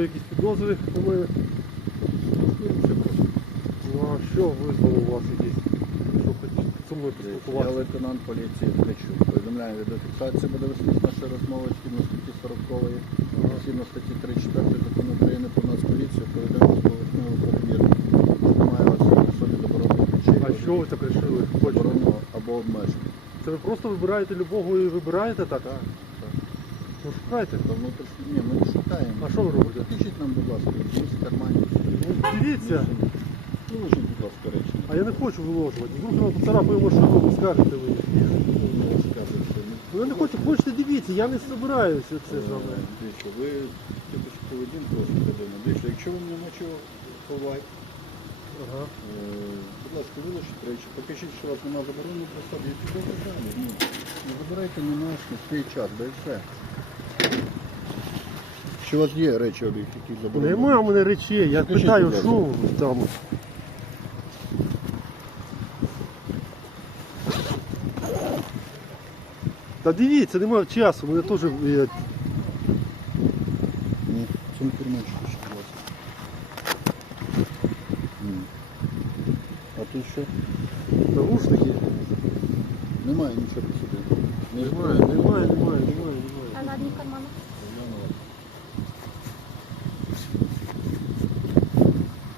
ви якісь підозри у мене? Ну а що визвало у вас якісь? Що хочете зі мною Я поспілкуватися? лейтенант поліції Ткачук. Повідомляю, від фіксації буде вестись наша розмова згідно статті 40 згідно статті 34 закону України про нас поліцію, повідомляю з поверхневого перевірку. Немає вас на собі доборонних речей. А що ви так вирішили? Хочете? Заборонено або обмежено. Це ви просто вибираєте любого і вибираєте так? Так, так. Ну шукайте. Та внутрішні, ні, ми не шукаємо. А що ви робите? Покажіть нам, будь ласка, є в кармані. Ну, дивіться. Виложіть, будь ласка, речі. А я не хочу виложувати. Вдруг вам поцарапаю машину, ви скажете ви. Я не хочу, хочете дивіться, я не збираюся це з вами. Е, Дивіться, ви типу поведінку людину. Дивіться, якщо ви мене нічого ховаєте, Ага. е, будь ласка, вилучіть речі, покажіть, що у вас немає заборони про собі. І добре далі. Ну, не забирайте не наш, на свій час, да і все. Чи у вас є речі, які заборонені? Нема у мене речей, я Покажіть, питаю, будь ласка. що там. Та дивіться, немає часу, мене теж. е, Ні, це не керманчик, що у вас. Ні. А тут що? Нарушники. Немає нічого по собі. Немає, немає, немає, немає, немає. на одних карманах?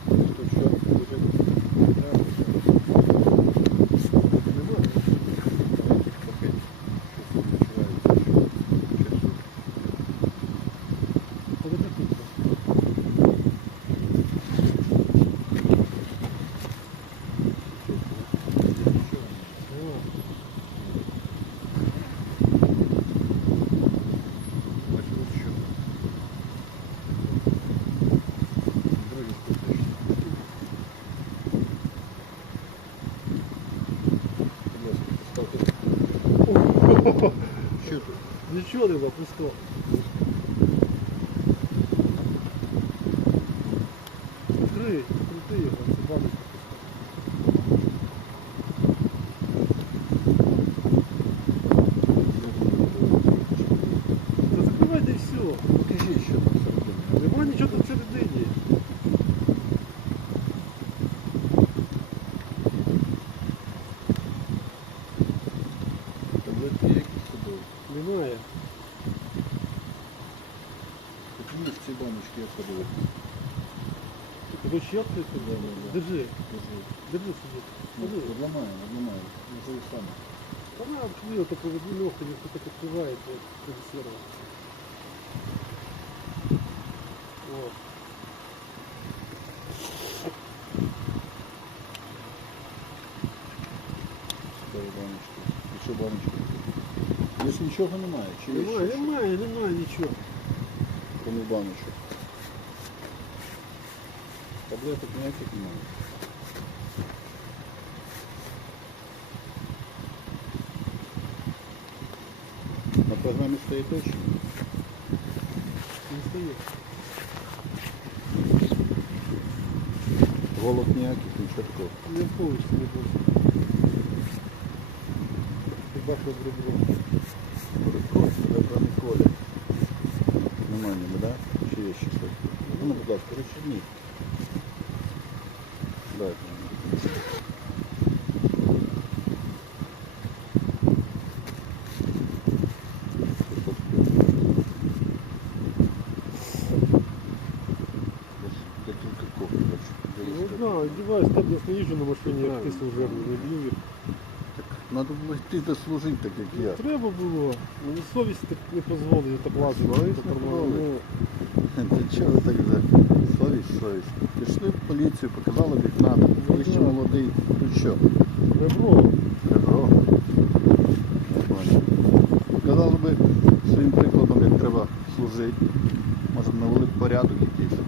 Тут що? Немає. Та ви так тут. О, Що тут? Нічого не пусто. Закрий, закрути його, це баночка. Та закривайте і все. Покажіть, що там всередині. Нема нічого тут всередині. Таблетки якісь собою. Немає. Тут є ці баночки, я ходив. Тебе ще відкрити? Держи, Держи. держи собі. Одламаю. Ну, це саме. Вона відкрила, то проведи легко, ніхто так відкривається, як сервер. О. Чотири баночки. І що баночки? Більш нічого немає. Чи є Немає, ще? немає, немає нічого. Кроме баночок. Таблеток ніяких немає. На програмі стоїть точно. Не стає. Голод ніяких, нічого такого. Не входиш не буде. Хіба що зроблю. Перепрошую, тебе про Миколі. Немає ніби, да? Чи є ще щось? Ну, будь ласка, розчиніть. Дайте мені. Декілька кофе бачу. Ну да, одеваюсь, так я не їжджу на машині, як ти служебний, не б'ю Треба було йти та служити, так як я. Треба було. Мені совість так не дозволила так лазити. Совість не дозволила. Ну, ти чого так за совість, совість. Пішли в поліцію, показали вікна. Ви ще молодий. Ну що? Ребро. Ребро. Показали би своїм прикладом, як треба служити. Може б навели порядок якийсь.